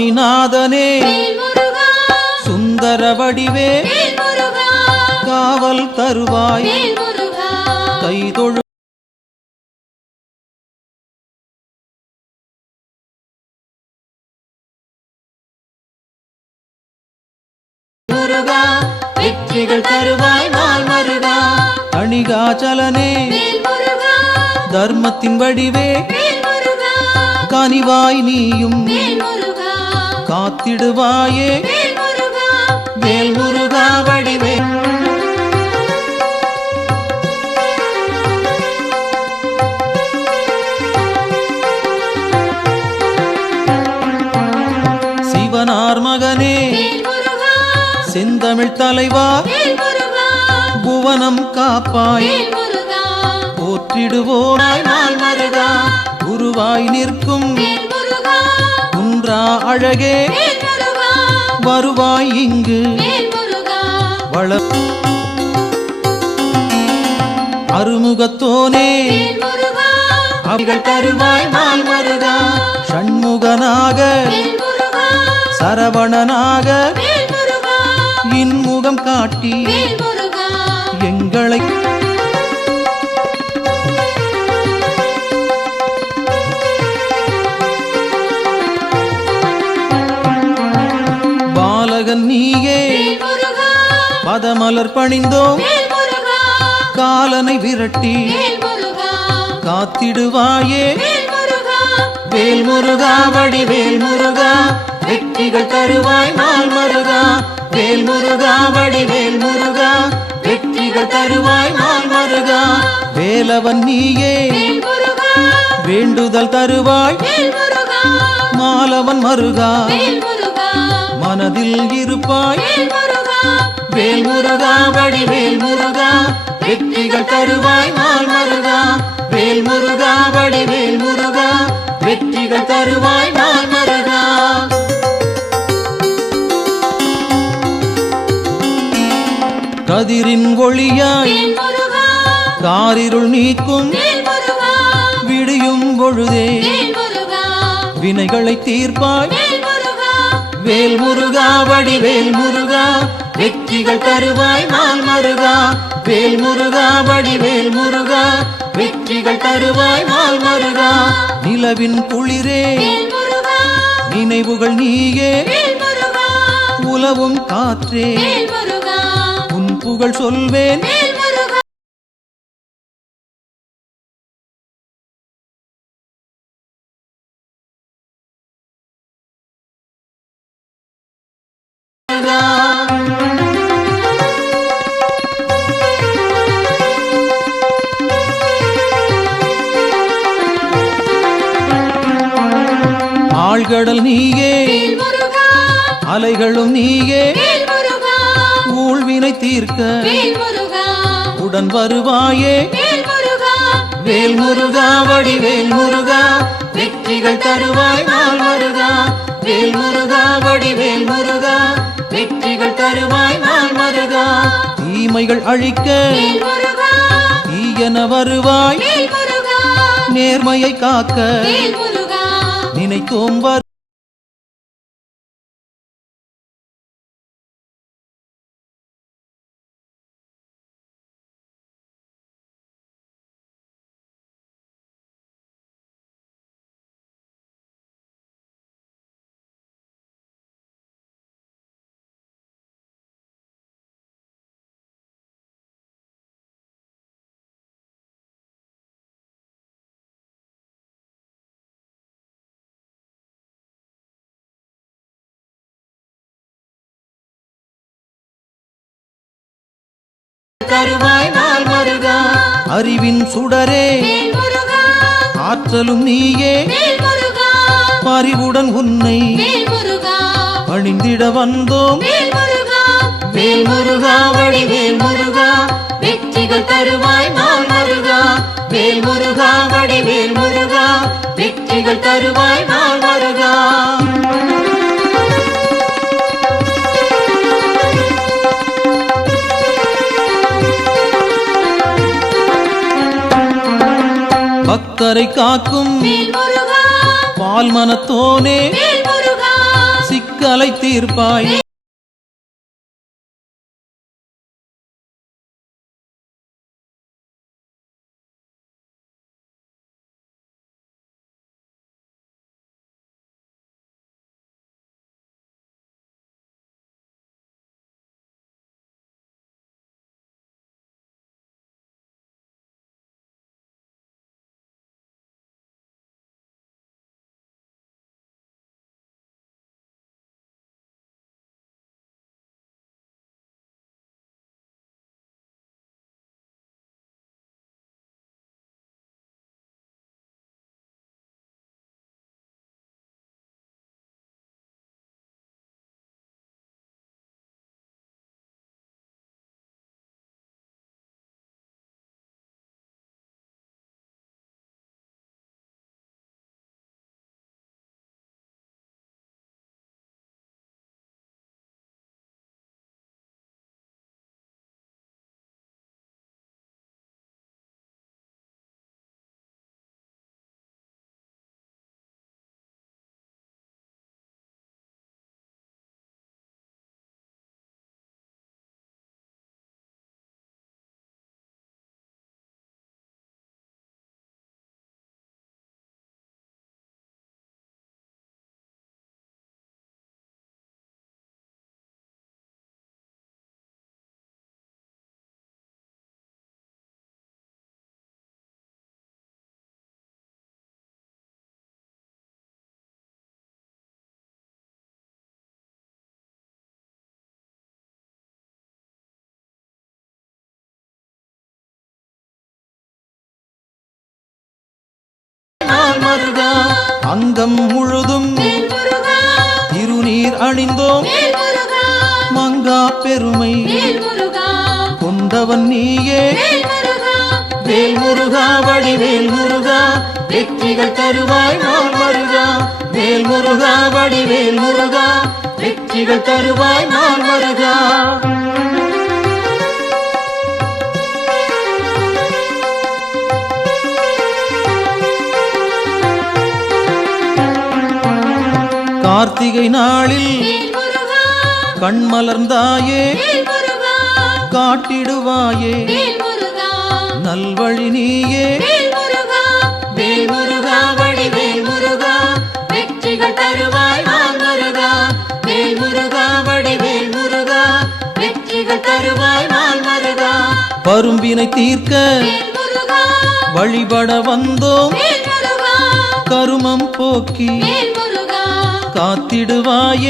சுவாமிநாதனே சுந்தர வடிவே காவல் தருவாய் கைதொழு வெற்றிகள் தருவாய் நாள் மருகா. அணிகாச்சலனே தர்மத்தின் வடிவே கனிவாய் நீயும் காத்திடுவாயே வேல் முருகா வடிவே. சிவனார் மகனே செந்தமிழ் தலைவா புவனம் காப்பாய் போற்றிடுவோனாய் நாள் மருகா. குருவாய் நிற்கும் குன்றா அழகே வருவாய் இங்கு வள அருமுகத்தோனே அவைகள் தருவாய் நாள் மருகா. ஷண்முகனாக சரவணனாக இன்முகம் காட்டி எங்களை பாலகன் நீயே பதமலர் பணிந்தோம் காலனை விரட்டி காத்திடுவாயே வேல் முருகா வடிவேல் முருகா. வெற்றிகள் தருவாய் நாள் மருகா. வேல் முருகா வடிவேல் முருகா. வெற்றிகள் தருவாய் நாள் மருகா. வேலவன் நீயே வேண்டுதல் தருவாய் மாலவன் மருகா மனதில் இருப்பாய் வேல் முருகா வடிவேல் முருகா. வெற்றிகள் தருவாய் நாள் மருகா. வேல் முருகா வடிவேல் முருகா. வெற்றிகள் தருவாய் நாள் மருகா. கதிரின் ஒளியாய் காரிருள் நீக்கும் விடியும் பொழுதே வினைகளை தீர்ப்பாய் வேல் முருகா வடிவேல் முருகா. வெற்றிகள் தருவாய் நாள் மருகா. வேல் முருகா வடிவேல் முருகா. வெற்றிகள் தருவாய் நாள் மருகா. நிலவின் குளிரே நினைவுகள் நீயே உலவும் காற்றே உன் புகழ் சொல்வேன் ஆழ்கடல் நீயே அலைகளும் நீயே ஊழ்வினை தீர்க்க உடன் வருவாயே வேல் முருகா வடிவேல் முருகா. வெற்றிகள் தருவாய் நாள் மருகா. வேல் முருகா வடிவேல் முருகா. வெற்றிகள் தருவாய் நாள் மருகா. தீமைகள் அழிக்க தீயன வருவாய் நேர்மையை காக்க நினைத்தோம் வரு தருவாய் நாள் மருகா. அறிவின் சுடரே ஆற்றலும் நீயே பறிவுடன் உன்னை பணிந்திட வந்தோம் வேல் முருகா வடிவேல் முருகா. வெற்றிகள் தருவாய் நாள் மருகா. வேல் முருகா வடிவேல் முருகா. வெற்றிகள் தருவாய் நாள் மருகா. பக்தரை காக்கும் பால் மனத்தோனே சிக்கலை தீர்ப்பாய். முருகா அங்கம் முழுதும் வேல் முருகா திருநீர் அணிந்தோம். வேல் முருகா மங்கா பெருமை வேல் முருகா கொண்டவன் நீயே. வேல் முருகா வேல் முருகா வடிவேல் முருகா வெற்றிகள் தருவாய் நாள் முருகா வேல் முருகா வடிவேல் முருகா வெற்றிகள் தருவாய் நாள் முருகா கார்த்திகை நாளில் வேல் முருகா கண்மலர்ந்தாயே. வேல் முருகா காட்டிடுவாயே வேல் முருகா நல்வழி நீயே. வேல் முருகா வேல் முருகா வடிவேல் முருகா வெற்றிகள் தருவாய் நாள் முருகா வேல் முருகா வடிவேல் முருகா வெற்றிகள் தருவாய் நாள் முருகா பரும்பினை தீர்க்க வேல் முருகா வழிபட வந்தோம். வேல் முருகா கருமம் போக்கி வேல் முருகா காத்திடுவாயே.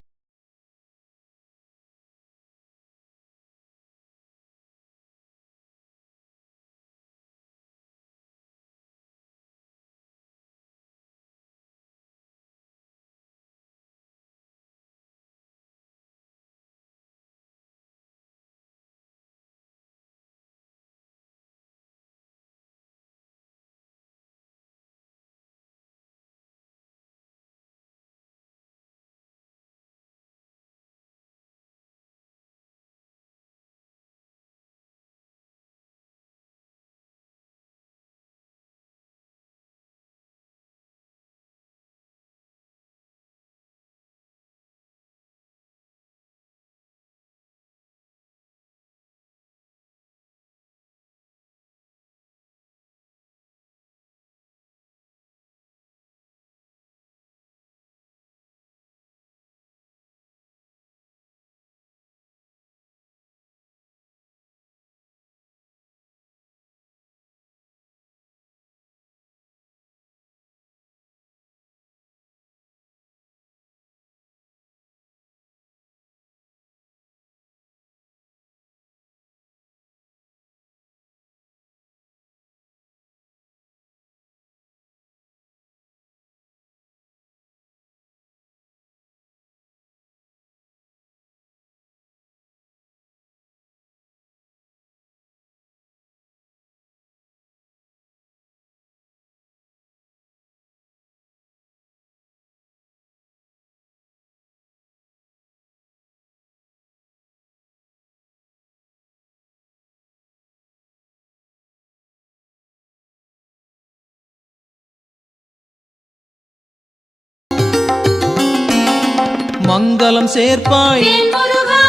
மங்களம் சேர்ப்பாய் வேல் முருகா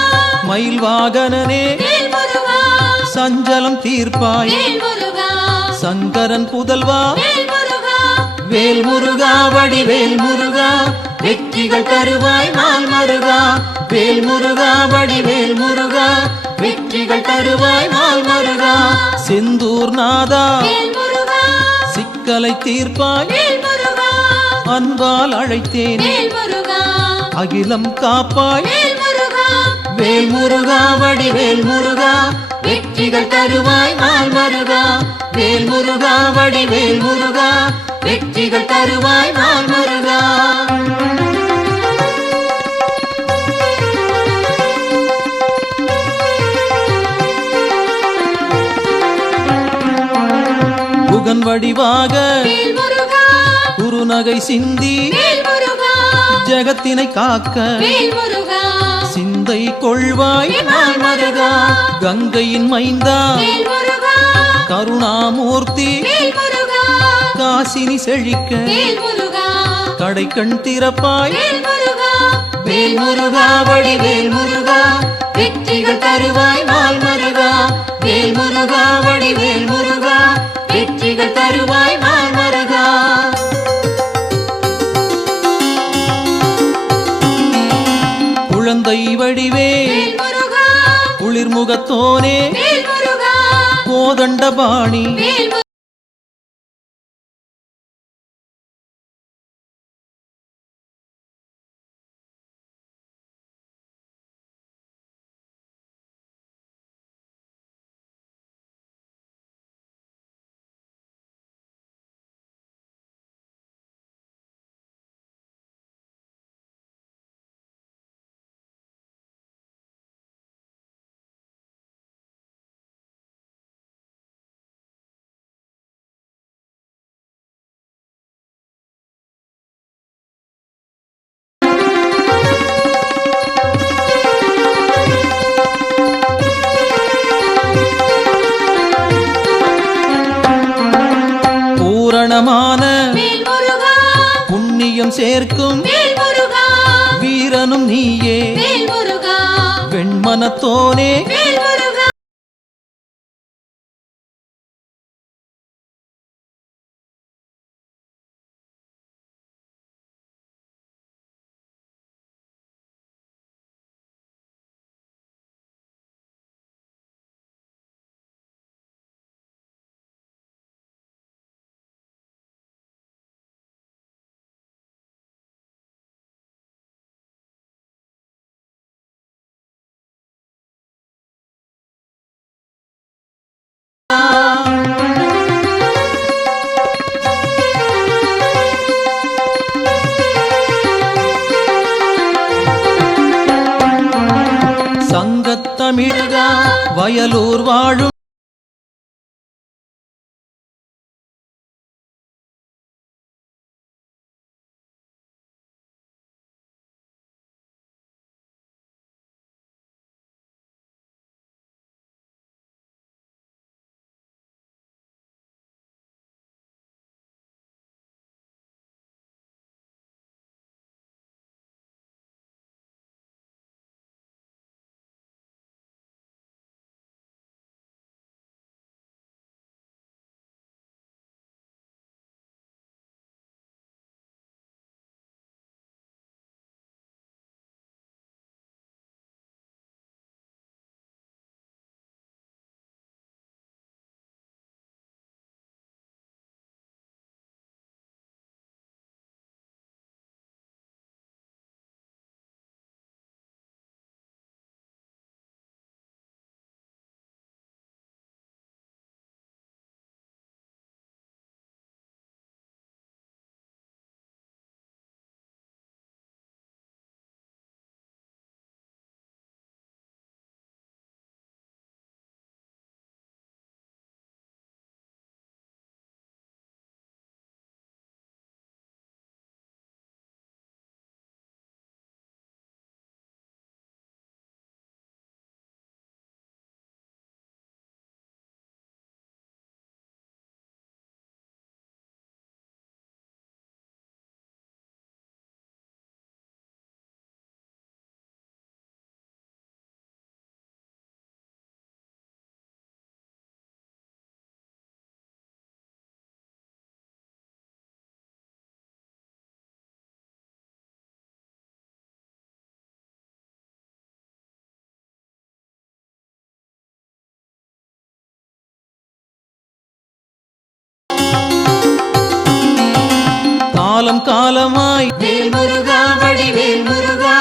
மயில் வாகனனே வேல் முருகா சஞ்சலம் தீர்ப்பாய் வேல் முருகா சங்கரன் புதல்வா வேல் முருகா வேல் முருகா வடிவேல் முருகா வெற்றிகள் தருவாய் நாள் மருகா வேல் முருகா வடிவேல் முருகா வெற்றிகள் தருவாய் நாள் மருகா செந்தூர் நாதா வேல் முருகா சிக்கலை தீர்ப்பாய் வேல் முருகா அன்பால் அழைத்தேன் வேல் முருகா அகிலம் காப்பாய் வேல் முருகா வேல் முருகா வடிவேல் முருகா வெற்றிகள் தருவாய் நாள் மருகா வேல் முருகா வடிவேல் முருகா வெற்றிகள் தருவாய் நாள் மருகா புகன் வடிவாக வேல் முருகா குறுநகை சிந்தி வேல் முருகா ஜகத்தினை காக்க வேல் முருகா சிந்தை கொள்வாய் நாள் மருகா கங்கையின் மைந்தா வேல் முருகா கருணாமூர்த்தி வேல் முருகா காசினி செழிக்க வேல் முருகா கடை கண் திறப்பாய் வேல் முருகா வேல் முருகா வடிவேல் முருகா வெற்றிகள் தருவாய் நாள் மருகா வேல் முருகா வடிவேல் முருகா வெற்றிகள் தருவாய் நாள் மருகா குழந்தை வடிவே வேல் முருகா குளிர்முகத்தோனே வேல் முருகா கோதண்டபாணி வேல் பூரணமான வேல் முருகா புண்ணியம் சேர்க்கும் வேல் முருகா வீரனும் நீயே வேல் முருகா வெண்மனத்தோனே வேல் சங்கத்தமிழகா வயலூர் வாழும் காலம் காலமாய் வேல் முருகா வடிவேல் முருகா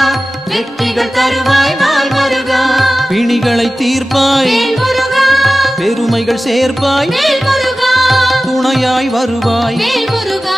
வெற்றிகள் தருவாய் நாள் முருகா பிணிகளை தீர்ப்பாய் வேல் முருகா பெருமைகள் சேர்ப்பாய் வேல் முருகா துணையாய் வருவாய் வேல் முருகா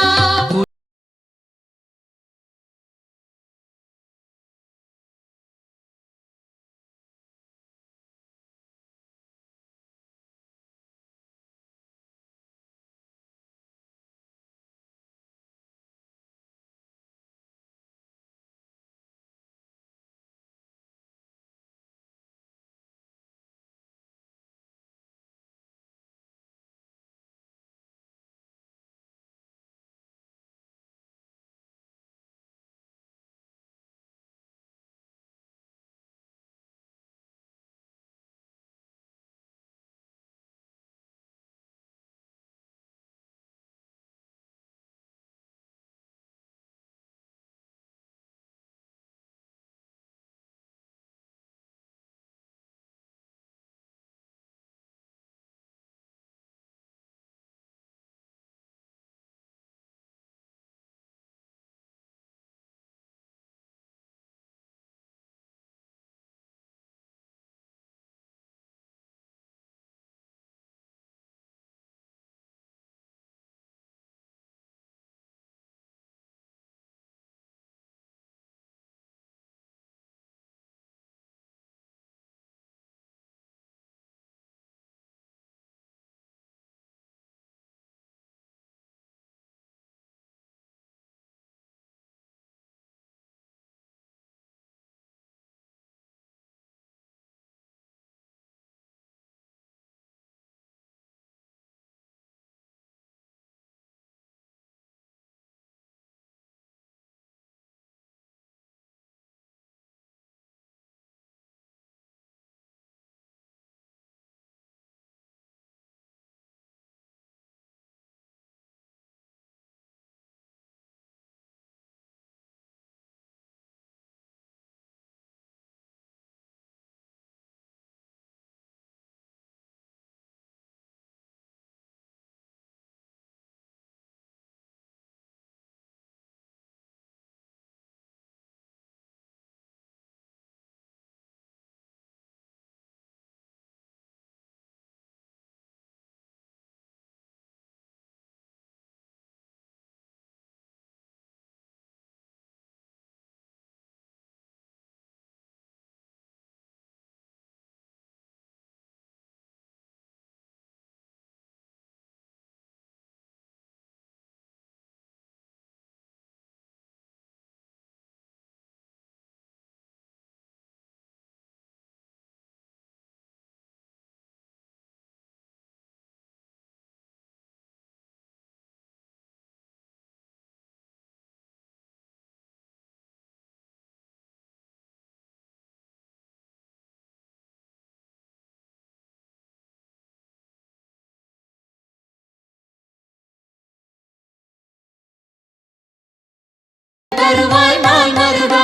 தருவாய் நாள் முருகா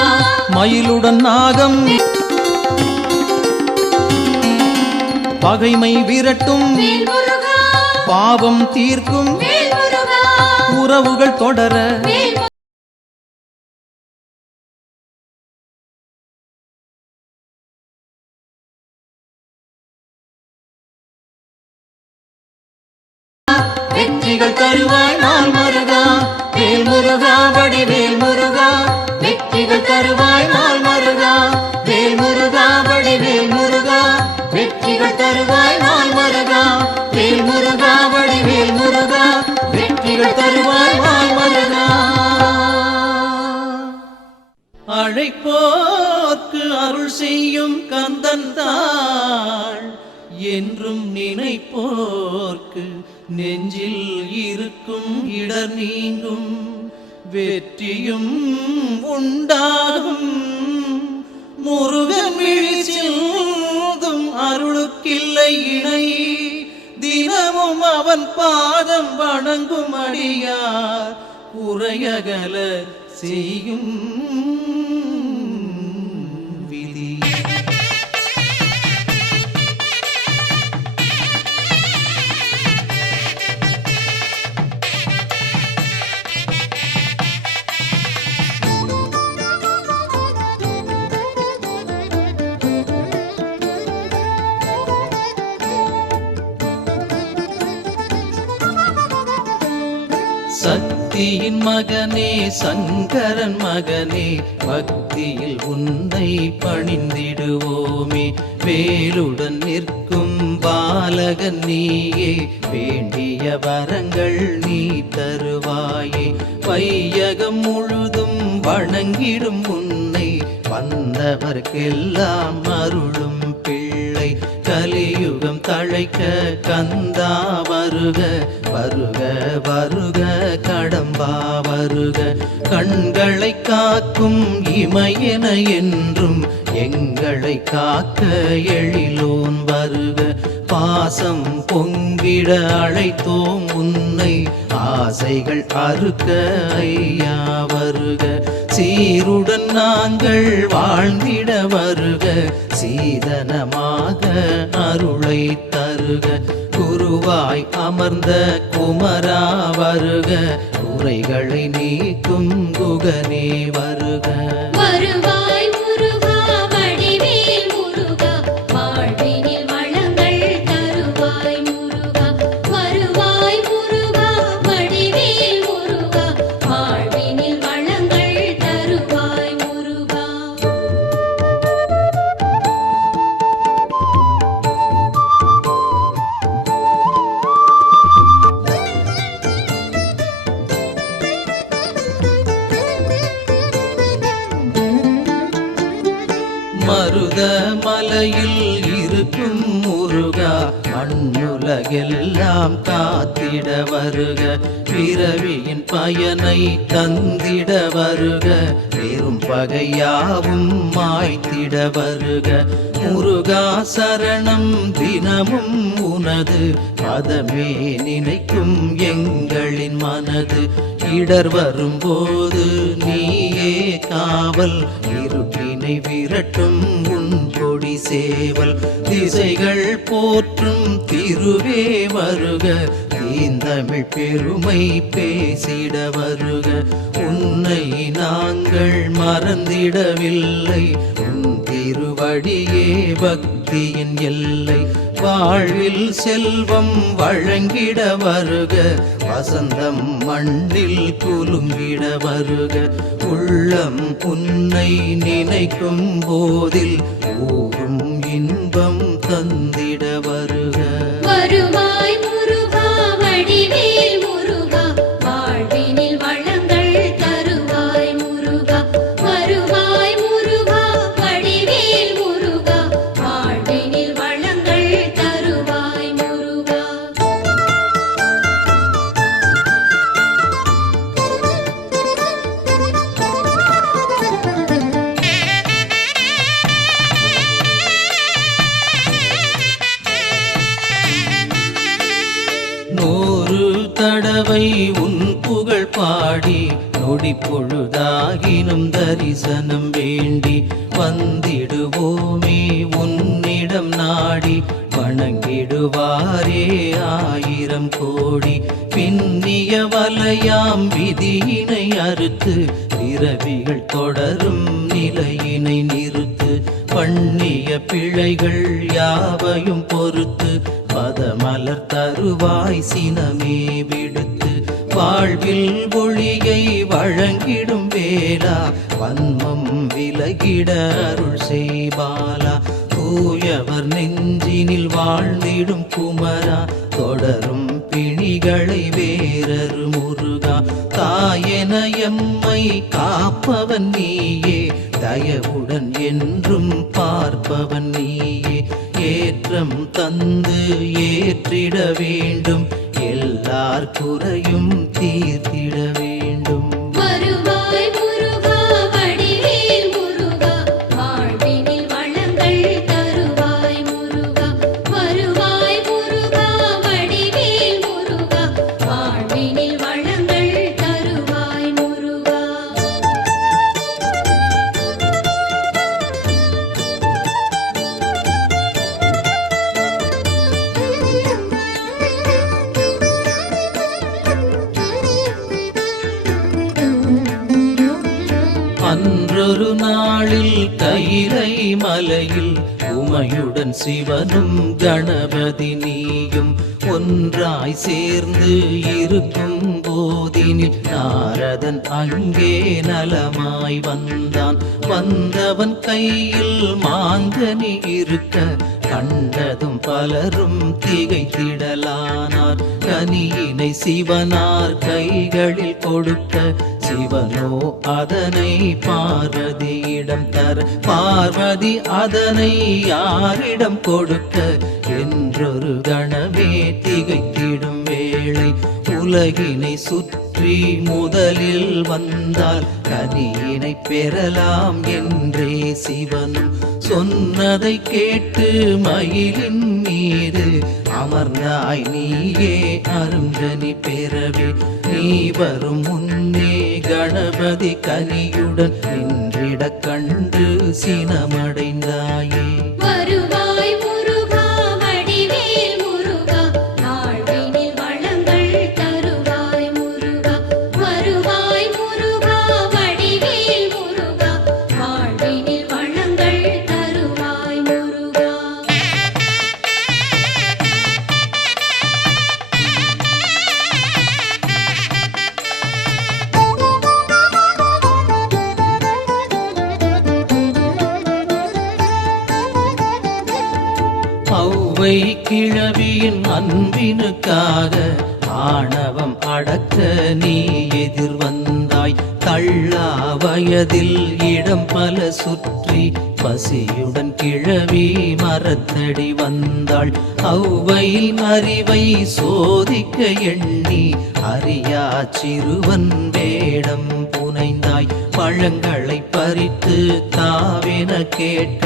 மயிலுடன் நாகம் பகைமை விரட்டும் வேல் முருகா பாவம் தீர்க்கும் வேல் முருகா உறவுகள் தொடர வேல் வெற்றிகள் தருவாய் நாள் முருகா வேல் முருகா வடிவேல் முருகா வெற்றிகள் தருவாய் நாள் முருகா வேல் முருகா வடிவேல் முருகா வெற்றிகள் தருவாய் நாள் முருகா வேல் முருகா வடிவேல் முருகா வெற்றிகள் தருவாய் நாள் முருகா அழைப்போர்க்கு அருள் செய்யும் கந்தன் தாள் என்றும் நினைப்போர்க்கு நெஞ்சில் இருக்கும் இடர் நீங்கும் வெற்றியும் உண்டாகும் முருகன் விழிச்சில்தும் அருளுக்கில்லை இணை தினமும் அவன் பாதம் வணங்கும் அடியார் உரையகல செய்யும் விதி சக்தியின் மகனே சங்கரன் மகனே பக்தியில் உன்னை பணிந்திடுவோமே. வேலுடன் நிற்கும் பாலகன் நீயே, வேண்டிய வரங்கள் நீ தருவாயே. வையகம் முழுதும் வணங்கிடும் உன்னை, வந்தவர்க்கெல்லாம் அருளும் பிள்ளை. கலியுகம் தழைக்க கந்தா வருக, வருக வருக கடம்பா வருக. கண்களை காக்கும் இமையென என்றும் எங்களை காக்க எழிலோன் வருக. பாசம் பொங்கிட அழைத்தோம் உன்னை, ஆசைகள் அறுக்க ஐயா வருக. சீருடன் நாங்கள் வாழ்ந்திட வருக, சீதனமாக அருளை தருக. குருவாய் அமர்ந்த குமரா வருக, குறைகளை நீக்கும் குகனே வருக. வருவாய் முருகா வடிவேல் முருகா, வாழ்வினில் வளங்கள் தருவாய் முருகா. வருவாய் முருகா வடிவேல் முருகா, வாழ்வினில் வளங்கள் தருவாய் முருகா. மருத மலையில் இருக்கும் முருகா, மண்ணுலகெல்லாம் காத்திட வருக. பிறவியின் பயனை தந்திட வருக, பெரும் பகையாவும் மாய்த்திட வருக. முருகா சரணம் தினமும் உனது பதமே நினைக்கும் எங்களின் மனது. இடர் வரும்போது நீயே காவல், இருட்டினை விரட்டும் உன் கொடி சேவல். திசைகள் போற்றும் திருவே வருக, தீந்தமிழ் பெருமை பேசிட வருக. உன்னை நாங்கள் மறந்திடவில்லை, உன் திருவடியே பக்தியின் எல்லை. வாழ்வில் செல்வம் வழங்கிட வருக, வசந்தம் மண்ணில் குலுங்கிட வருக. உள்ளம் உன்னை நினைக்கும் போதில் ஊரும் இன்பம் தந்திட வருக. வருவாய் முருகா வடிவேல் முருகா, வாழ்வினில் வளங்கள் தருவாய் முருகா. வருவாய் முருகா வடிவேல் முருகா, வாழ்வினில் வளங்கள் தருவாய் முருகா. நூறு தடவை உன் புகழ் பாடி, நொடி பொழுதாகினும் தரிசனம் வேண்டி வந்திடுவோமே உன்னிடம் நாடி. வணங்கிடுவாரே ஆயிரம் கோடி. பின்னிய வலையாம் விதியினை அறுத்து, பிறவிகள் தொடரும் நிலையினை நிறுத்து. பண்ணிய பிழைகள் யாவையும் பொறுத்து, பதமலர் தருவாய் சினமே விடுத்து. வாழ்வில் ஒளியை வழங்கிடும் வேளா, வன்மம் விலகிட அருள் செய்பாலா. தூயவர் நெஞ்சினில் வாழ்ந்திடும் குமரா, தொடரும் பிணிகளை வேறரு முருகா. தாயென எம்மை காப்பவன் நீயே, தயவுடன் என்றும் பார்ப்பவன் நீயே. ஏற்றம் தந்து ஏற்றிட வேண்டும், எல்லார் குறையும் தீர்த்திட வேண்டும். வருவாய் முருகா வடிவேல் முருகா, வாழ்வினில் வளங்கள் தருவாய் முருகா. வருவாய் முருகா வடிவேல் முருகா, வாழ்வினில் வளங்கள் தருவாய் முருகா. அன்றொரு நாளில் கைலை மலையில் உமையுடன் சிவனும் கணபதி நீயும் ஒன்றாய் சேர்ந்து இருக்கும் போதினில் நாரதன் அங்கே நலமாய் வந்தான். வந்தவன் கையில் மாங்கனி இருக்க கண்டதும் பலரும் திகைத்திடலானார். கனியினை சிவனார் கைகளில் கொடுக்க சிவனோ அதனை பார்வதியிடம் தர, பார்வதி அதனை யாரிடம் கொடுக்க என்றொரு கணமே திகைத்திடும் வேளை உலகினை சுற்றி முதலில் வந்தால் கனியினை பெறலாம் என்றே சிவனும் சொன்னதை கேட்டு மயிலின் மீது அமர்ந்தாய் நீயே அருங்கனி பெறவே. நீ வரும் முன்னே கணபதி கனியுடன் நின்றிடக் கண்டு சினமடைந்தாயே. வருவாய் முருகா வடிவேல் முருகா, வாழ்வினில் வளங்கள் தருவாய் முருகா. வருவாய் முருகா வடிவேல் முருகா, வாழ்வினில் வளங்கள் தருவாய் முருகா. ஔவை கிழவியின் அன்பினுக்காக ஆணவம் அடக்க நீ எதிர் வந்தாய். தள்ளா வயதில் இடம் பல சுற்றி பசியுடன் கிழவி மரத்தடி வந்தாள். ஔவையின் அறிவை சோதிக்க எண்ணி அறியா சிறுவன் வேடம் புனைந்தாய். பழங்களை பறித்து தாவென கேட்க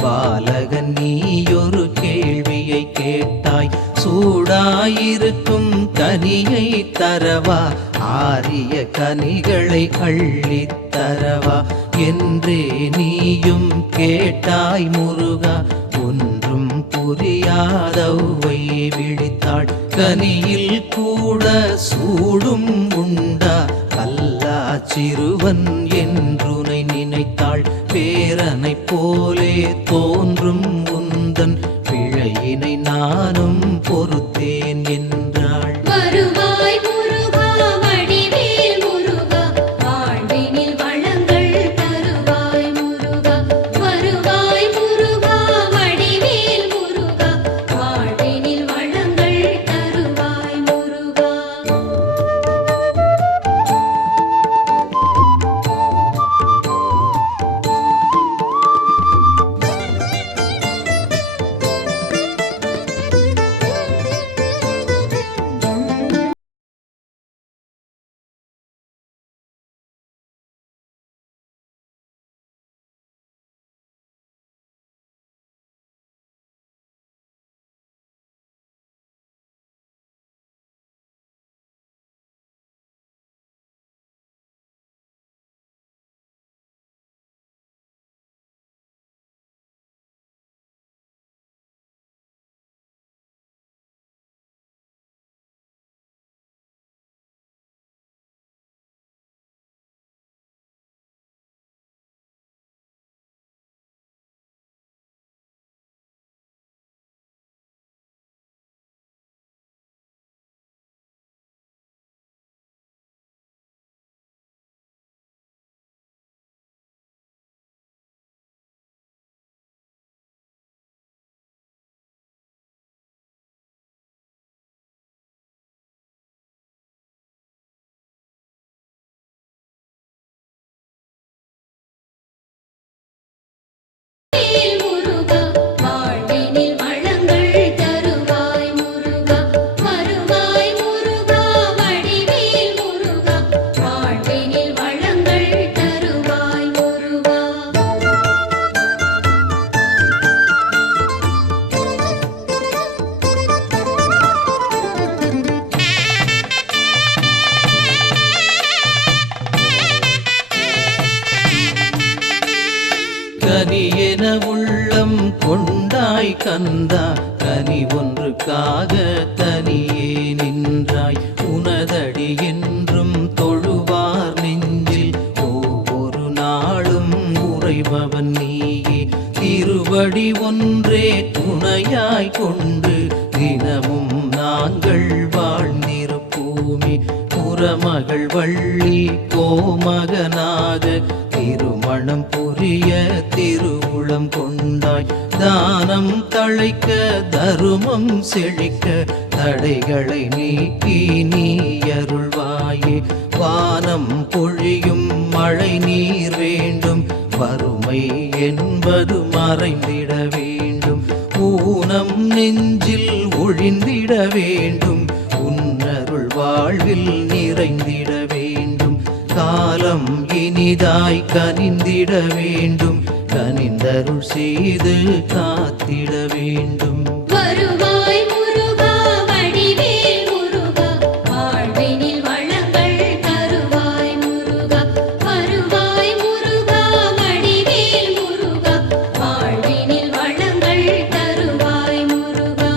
பாலகன் நீயொரு கேள்வியை கேட்டாய். சூடாயிருக்கும் கனியை தரவா, ஆரிய கனிகளை அள்ளித் தரவா என்றே நீயும் கேட்டாய் முருகா. ஒன்றும் புரியாதவை விழித்தாள். கனியில் கூட சூடும் உண்டா, கல்லா சிறுவன் என்றுனை நினைத்தாள். பேரனை போலே தோன்றும் உந்தன் பிழையினை நானும் பொறுத்தேன் என்றாள். வருவாய் முருகா வடிவேல் முருகா, வாழ்வினில் வளங்கள் தருவாய் முருகா. வருவாய் முருகா வடிவேல் முருகா, வாழ்வினில் வளங்கள் தருவாய் முருகா. முருகா, வாழ்வினில் வளங்கள் தருவாய் முருகா. வருவாய் முருகா வடிவேல் முருகா, வாழ்வினில் வளங்கள் தருவாய் முருகா. கனியென உள்ளம் கொண்டாய் கந்தா, கனி ஒன்றுக்காக தனியே நின்றாய். உனதடி என்றும் தொழுவார் நெஞ்சில் ஒவ்வொரு நாளும் உறைபவன் நீயே. திருவ திருவடி ஒன்றே துணையாய் கொண்டு தினமும் நாங்கள் வாழ்ந்திருப்போமே. புறமகள் வள்ளி கோமகனாக திருமணம் புரிய திருவுளம் கொண்டாய். தானம் தழைக்க தருமம் செழிக்க தடைகளை நீக்கி நீ அருள்வாயே. வானம் பொழியும் மழை நீர் வேண்டும், வறுமை என்பது மறைந்திட வேண்டும். ஊனம் நெஞ்சில் ஒழிந்திட வேண்டும், உன்னருள் வாழ்வில் நிறைந்திட வேண்டும். காலம் இனிதாய் கனிந்திட வேண்டும், கனிந்தருள் செய்து காத்திட வேண்டும். வருவாய் முருகா வடிவேல் முருகா, வாழ்வினில் வளங்கள் தருவாய் முருகா. வருவாய் முருகா வடிவேல் முருகா, வாழ்வினில் வளங்கள் தருவாய் முருகா.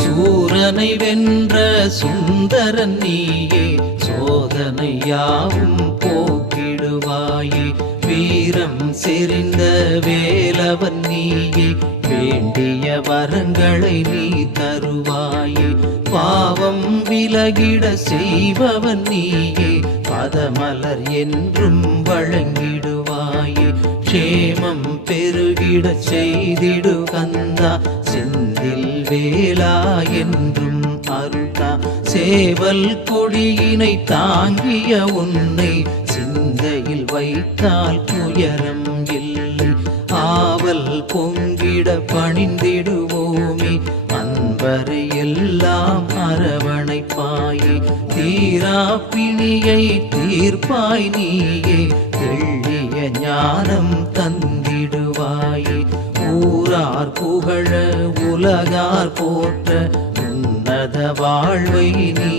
சூரனை வென்ற சுந்தரன் நீயே, சோதனை யாவும் போக்கிடுவாயே. வீரம் செறிந்த வேலவன் நீயே, வேண்டிய வரங்களை நீ தருவாயே. பாவம் விலகிட செய்பவன் நீயே, பதமலர் என்றும் வழங்கிடுவாயே. க்ஷேமம் பெருகிட செய்திடு கந்தா, செந்தில் வேலா என்றும் அருள்தா. சேவல் கொடியினை தாங்கிய உன்னை சிந்தையில் வைத்தால் துயரம் இல்லை. ஆவல் பொங்கிட பணிந்திடுவோமே, அன்பரை எல்லாம் அரவணைப்பாயே. தீரா பிணியை தீர்ப்பாய் நீயே, தெள்ளிய ஞானம் தந்திடுவாயே. ஊரார் புகழ உலகார் போற்ற உன்னத வாழ்வை நீ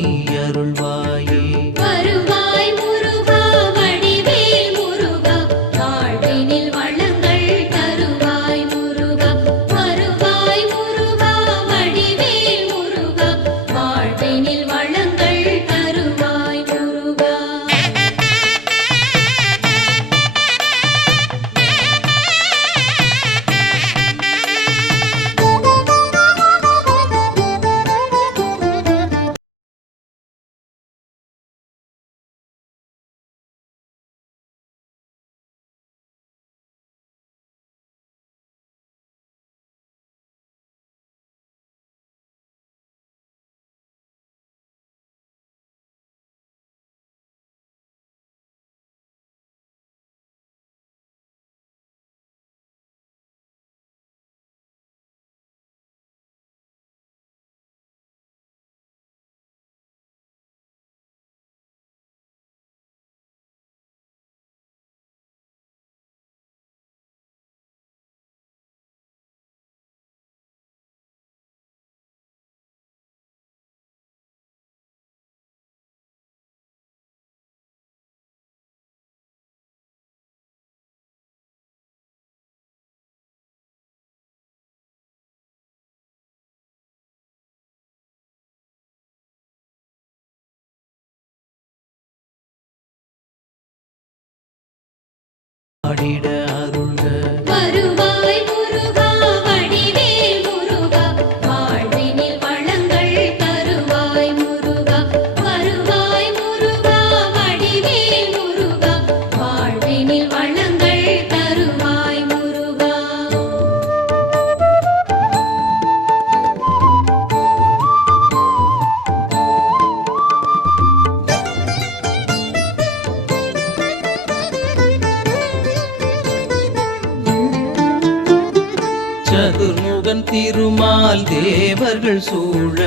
அருள்வாயே. வருவாய் முருகா வடிவேல் முருகா, வாழ்வினில் வளங்கள் தருவாய் முருகா. வருவாய் முருகா வடிவேல் முருகா, வாழ்வினில் வளங்கள் தருவாய் முருகா. ஆடிட அருள்க. வருவாய் முருகா வடிவேல் முருகா, வாழ்வினில் வளங்கள் தருவாய் முருகா. வருவாய் முருகா வடிவேல் முருகா, வாழ்வினில் வளங்கள் தருவாய் முருகா. சதுர்முகன் திருமால் தேவர்கள் சூழ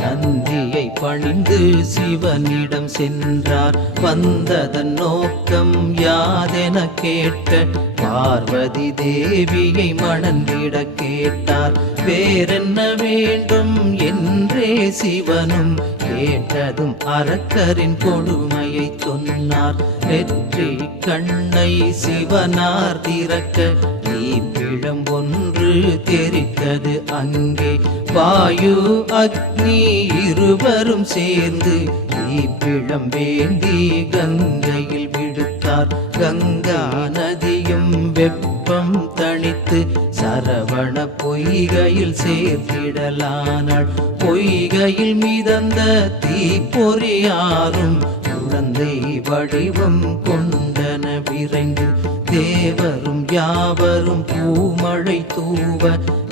நந்தியை பணிந்து சிவனிடம் சென்றார். வந்ததன் நோக்கம் யாதென கேட்க பார்வதி தேவியை மணந்திட கேட்டார். வேறென்ன வேண்டும் என்றே சிவனும் கேட்டதும் அரக்கரின் கொடுமையை சொன்னார். வெற்றி கண்ணை சிவனார் திறக்க தீப்பிழ தீப்பிழம் ஒன்று தெரித்தது அங்கே. வாயு அக்னி இருவரும் சேர்ந்து தீப்பிழம் வேண்டி கங்கையில் விடுத்தார். கங்கா நதியும் வெப்பம் தணித்து சரவண பொய்கையில் சேர்த்திடலானாள். பொய்கையில் மிதந்த தீப்பொறியாரும் குழந்தை வடிவம் கொண்டன விரைந்து. தேவரும் யாவரும் பூமழை தூவ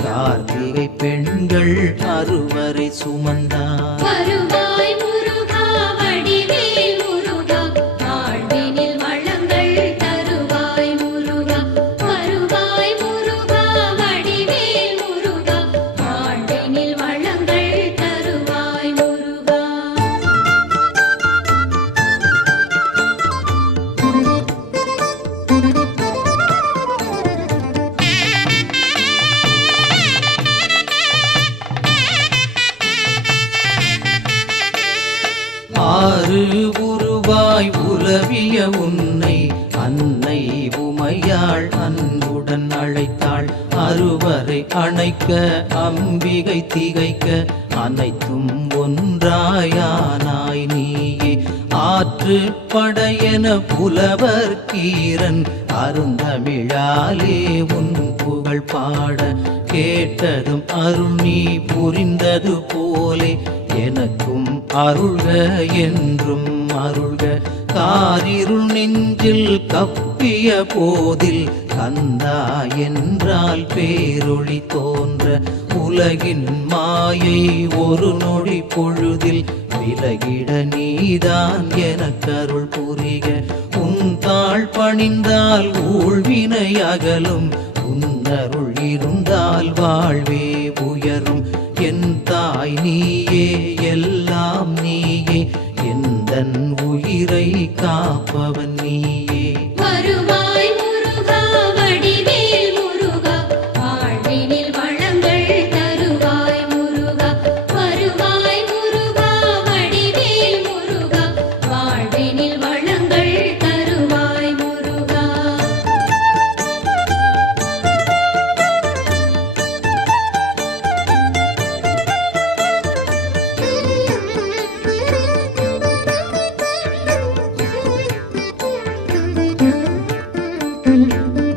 கார்த்திகை பெண்கள் அறுவரை சுமந்தார். வருவாய் முருகா வடிவேல் முருகா, வாழ்வினில் வளங்கள் தருவாய் முருகா. வருவாய் முருகா வடிவேல் முருகா, வாழ்வினில் வளங்கள் தருவாய் முருகா. ஆறு உருவாய் உலவிய உன்னை அன்னை உமையாள் அன்புடன் அழைத்தாள். அறுவரை அணைக்க அம்பிகை திகைக்க அனைத்தும் ஒன்றாயானாய் நீயே. ஆற்று படையென புலவர் கீரன் அருந்தமிழாலே உன் புகழ் பாட கேட்டதும் அருள் நீ புரிந்தது போலே எனக்கும் அருள்க என்றும் அருள்க. காரிருள் நெஞ்சில் கப்பிய போதில் கந்தா என்றால் பேரொளி தோன்ற. உலகின் மாயை ஒரு நொடி பொழுதில் விலகிட நீதான் எனக்கருள் புரிக. உன் தாழ் பணிந்தால் ஊழ்வினை அகலும், உன்னருள் இருந்தால் வாழ்வே உயரும். என் தாய் நீயே எல்லாம் நீயே, எந்தன் உயிரை காப்பவன் நீயே. வருவாய் முருகா வடிவேல் முருகா, வாழ்வினில் வளங்கள் தருவாய் முருகா. வருவாய் முருகா வடிவேல் முருகா, வாழ்வினில் வளங்கள் தருவாய் முருகா.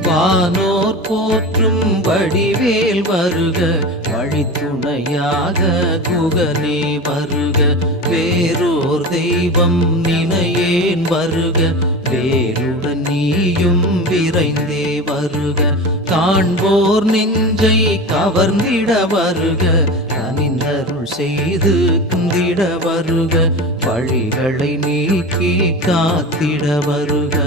வானோர் போற்றும் வடிவேல் வருக, வழித்துணையாக குகனே வருக. வேறோர் தெய்வம் நினையேன் வருக, வேருடன் நீயும் விரைந்தே வருக. காண்போர் நெஞ்சை கவர்ந்திட வருக, கனிந்தருள் செய்து குந்திட வருக. வழிகளை நீக்கி காத்திட வருக.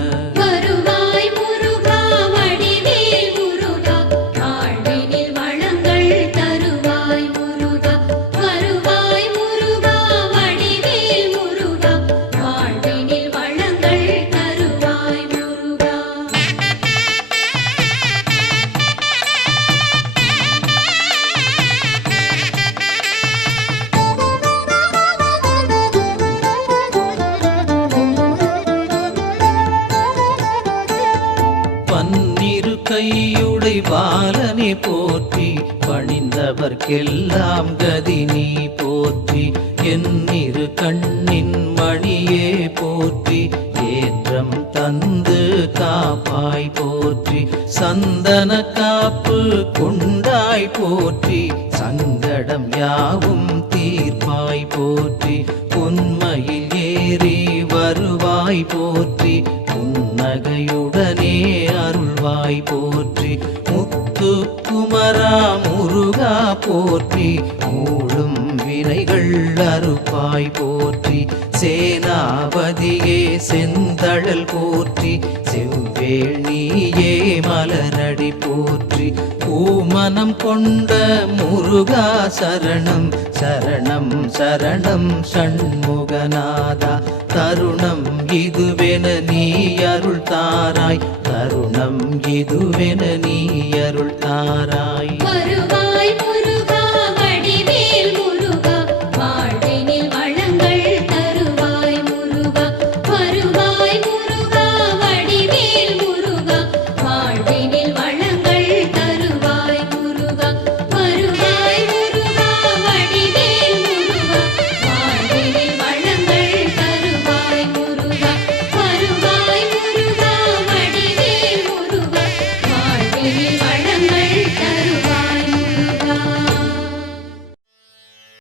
வருவாய் முருகா வடிவேல் முருகா, வாழ்வினில் வளங்கள் தருவாய் முருகா. வருவாய் முருகா வடிவேல் முருகா, வாழ்வினில் வளங்கள் தருவாய் முருகா. பன்னிரு கையுடை பாலனை போற்றி, பணிந்தவர்க்கெல்லாம் கதி நீ போற்றி. என்னிரு கண்ணின் மணியே போற்றி, ஏற்றம் தந்து காப்பாய் போற்றி. சந்தன காப்பு கொண்டாய் போற்றி, சங்கடம் யாவும் தீர்ப்பாய் போற்றி. உண்மையில் ஏறி வருவாய் போற்றி, புன்னகையுடனே அருள்வாய் போற்றி. முத்து குமரா முருகா போற்றி, மூடும் வினைகள் அறுப்பாய் போற்றி. சேனாபதியே செந்தழல் போற்றி, செவ்வேள் நீயே மலரடி போற்றி. பூமனம் கொண்ட முருகா சரணம் சரணம் சரணம் ஷண்முகநாதா. தருணம் இதுவென நீ அருள் தாராய், தருணம் இதுவென நீ அருள் தாராய்.